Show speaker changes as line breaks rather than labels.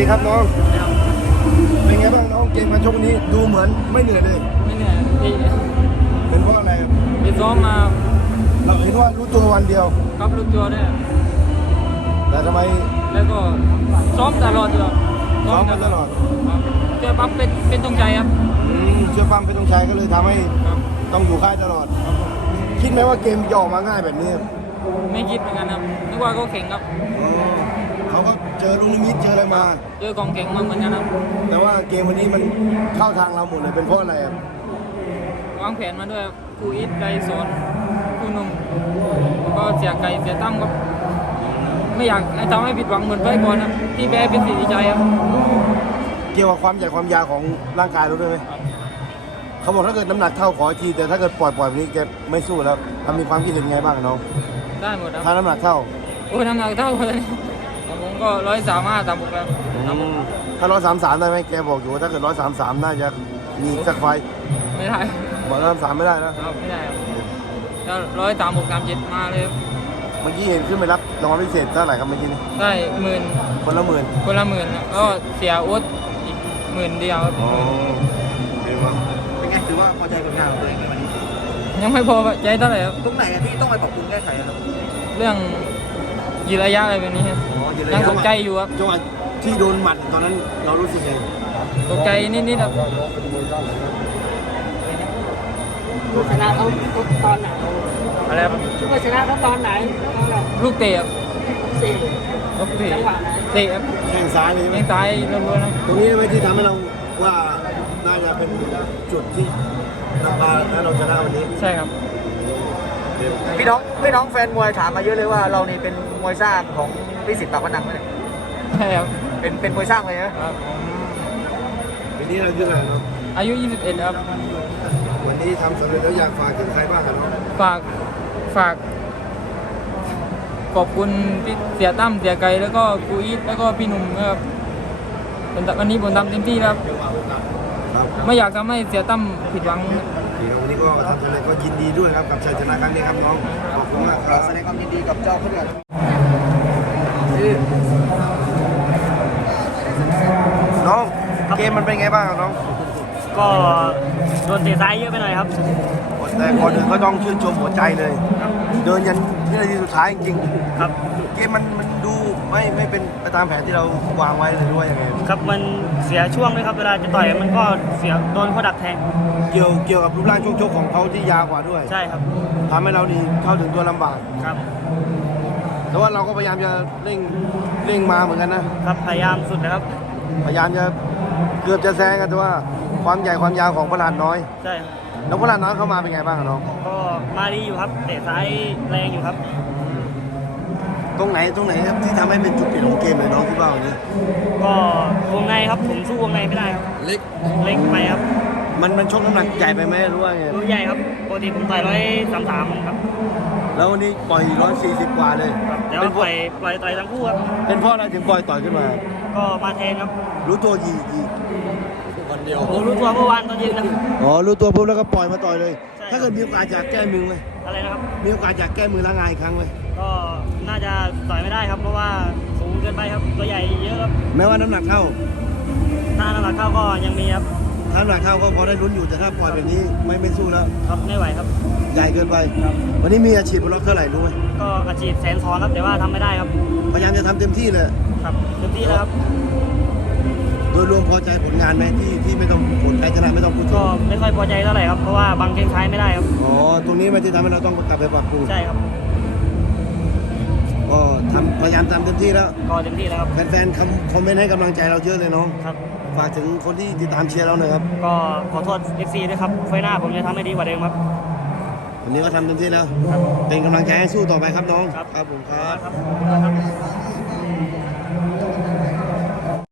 ครับน้องเป็นไงบ้างน้องเกมการชกวันนี้ดูเหมือนไม่เหนื่อยเลย
ไม่เหนื่อยพี่
เป็นเพราะอะไร
ไปซ้อมมา
เราเห็นว่ารู้ตัววันเดียว
ครับรู้ตัวได้
แต่ทำไม
แล้วก็ซ้อมตลอดอยู่
ซ้อมกันตลอด
เจอปั๊บเป็นตรงใจครับ
เชื่อปั้มเป็นตรงชัยก็เลยทำให้ต้องอยู่ค่ายตลอดคิดไหมว่าเกมจะออกมาง่ายแบบนี้
ไม่คิดเหมือนกันครับนึกว่าเขาเก่งครับ
เขาก็เจอลูกนิมิตเจออะไรมา
เจอกองเก่งมากเหมือนกันครับ
แต่ว่าเกมวันนี้มันเข้าทางเราหมดเลยเป็นเพราะอะไรครับ
วางแผนมาด้วยครูอิทไกรสอนครูนุ่มก็เสียไก่เสียตั้มก็ไม่อยากให้ทำให้ผิดหวังเหมือนไปก่อนนะที่แพ้เป็นสีใจครับ
เกี่ยวกับความใหญ่ความยาวของร่างกายเราด้วยไหมเขาบอกถ้าเกิดน้ำหนักเท่าขออีกทีแต่ถ้าเกิดปล่อยแบบนี้แกไม่สู้แล้วมีความคิดเห็นไงบ้างน้อง
ได้หมดครับ
ถ้าน้ำหนักเท่า
โอ้ยน้ำหนักเท่าเลยผมก็135 36แล้ว
ถ้า133ได้ไหมแกบอกอยู่ว่าถ้าเกิด133น่าจะมีสักไฟ
ไม่ได้
บอก133ไม่ได้นะครับ
ไม่ได้ครับแล้ว136 37มาเลย
เมื่อกี้เห็นขึ้นไปรับรางวัลพิเศษเท่าไหร่ครับเมื่อกี้นี้
ได้10,000
คนละ10,000
ก็เสียอุดอีก10,000เดียวครับ
เป็นไงถือว่าพอใจกับงานของตัวเองในวันนี้
ยังไม่พอใจเท่าไหร่ครับ
ตรงไหนที่ต้องไปปรับปรุงแก้ไขครับ
เรื่องยืนระยะอะไรแบบนี้ครับยังตกใจอยู่ครับ
จังหวะที่โดนหมัดตอนนั้นเรารู้สึกไง
ตกใจนิดๆครับ
ชนะเขาตอนไหน
อะไรครับ
คิดว่าชนะเขาตอนไหน
ลูกเตะครับ
ลูกเตะ
เตะครับ
แข้งซ้ายเลย
แข้งซ้ายล้วนๆนะ
ตรงนี้ไม่ที่ทำให้เราว่าน่าจะเป็นจุดที่นำพาให้เราชนะวันนี้
ใช่ครับ
พี่น้องแฟนมวยถามมาเยอะเลยว่าเรานี่เป็นมวยสร้างของพิสิทธิ์ปากพนังเลย
ใช่ครับ
เป็นมวยสร้างเลยนะครับ
ปีนี้เราอายุเท่าไหร่ครับ
อายุ21ครับ
วันนี้ทำสำเร็จแล้วอยากฝากถึงใครบ้างครับ
ฝากขอบคุณพี่เสียตั้มเสียไก่แล้วก็ครูอิทแล้วก็พี่หนุ่มครับวันนี้ผมทำเต็มที่ครับไม่อยากทำให้เสียตั้มผิดหวัง
วันนี้ก็ทำสำเร็จก็ยินดีด้วยครับกับชัยชนะครั้งนี้ครับน้องขอบคุณมากครับ
แสดงความยินดีกับเจ้าเพื่อน
น้องเกมมันเป็นไงบ้างน้อง
ก็โดนเตะซ้ายเยอะไปหน่อยครับ
แต่ก่อนอื่นก็ต้องชื่นชมหัวใจเลยเดินยันที่นาทีสุดท้ายจริง
ๆครับ
เกมมันดูไม่เป็นไปตามแผนที่เราวางไว้เลยด้วยยังไง
ครับมันเสียช่วงเลยครับเวลาจะต่อยมันก็เสียโดนเขาดักแทง
เกี่ยวกับรูปร่างช่วงชกของเขาที่ยาวกว่าด้วย
ใช่ครับ
ทำให้เรานี่เข้าถึงตัวลำบาก
ครับ
แต่ว่าเราก็พยายามจะเร่งมาเหมือนกัน
นะครับพยายามสุดนะครับ
พยายามจะเกือบจะแซงกันแต่ว่าความใหญ่ความยาวของพลานน้อย
ใช่
แล้วพลานน้อยเข้ามาเป็นไงบ้างน้อง
ก็มาดีอยู่ครับเตะซ้ายแรงอยู่ครับ
ตรงไหนครับที่ทำให้เป็นจุดเปลี่ยนของเกมเลยน้องคิดว่าวันนี้
ก็วงในครับผมสู้วงในไม่ได้ครับ
เล็ก
ไปครับ
มันชกน้ำหนักใหญ่ไปไหมหรือว่าไง
ใหญ่ครับปกติผมต่อย133ครับ
แล้ววันนี้ปล่อย140กว่าเลย
แต่ว่าปล่อยต่อยทั้งคู่ครับ
เป็นเพราะอะไรถึงปล่อยต่อยขึ้นมา
ก็มาแทนครับ
รู้ตัวกี่
วันเดียวผมรู้ตัวเมื่อวานตอนเย็นครับ
รู้ตัวปุ๊บแล้วก็ปล่อยมาต่อยเลยถ้าเกิดมีโอกาสอยากแก้มือไหม
อะไรนะครับ
มีโอกาสอยากแก้มือล้างงานอีกครั้งไหม
ก็น่าจะต่อยไม่ได้ครับเพราะว่าสูงเกินไปครับตัวใหญ่เยอะครับ
แม้ว่าน้ำหนักเท่า
ถ้าน้ำหนักเท่าก็ยังมีครับ
ถ้าน้ำหนักเท่าก็พอได้ลุ้นอยู่แต่ถ้าปล่อยแบบนี้ไม่สู้แล้ว
ครับไม่ไหวครับ
ใหญ่เกินไปวันนี้มีอาชีพบนล็อกเท่าไหร่รู้ไหม
ก็อาชีพ120,000ครับแต่ว่าทำไม่ได้ครับ
พยายามจะทำเต็มที่เลย
ครับเต็มที่แล้วครับ
โดยรวมพอใจผลงานไหมที่ไม่ต้องผลใจชนะไม่ต้องพูด
ก็ไม่ค่อยพอใจเท่าไหร่ครับเพราะว่าบางเกมใช้ไม่ได้ครับ
ตรงนี้มันจะทำให้เราต้องกลับไปปรับปรุง
ใช่ครับ
ก็พยายามทำเต็มที่แล้ว
ก็เต็มที่แล้วครับ
แฟนๆคอมเมนต์ให้กำลังใจเราเยอะเลยน้อง
ครับ
ฝากถึงคนที่ติดตามเชียร์เราหน่อยครับ
ก็ขอโทษ FC ด้วยครับไฟหน้าผมจะทำให้ดีกว่าเดิมครับ
วันนี้ก็ทำเต็มที่แล้วเป็นกำลังใจให้สู้ต่อไปครับน้อง
ครับ
ผมครับ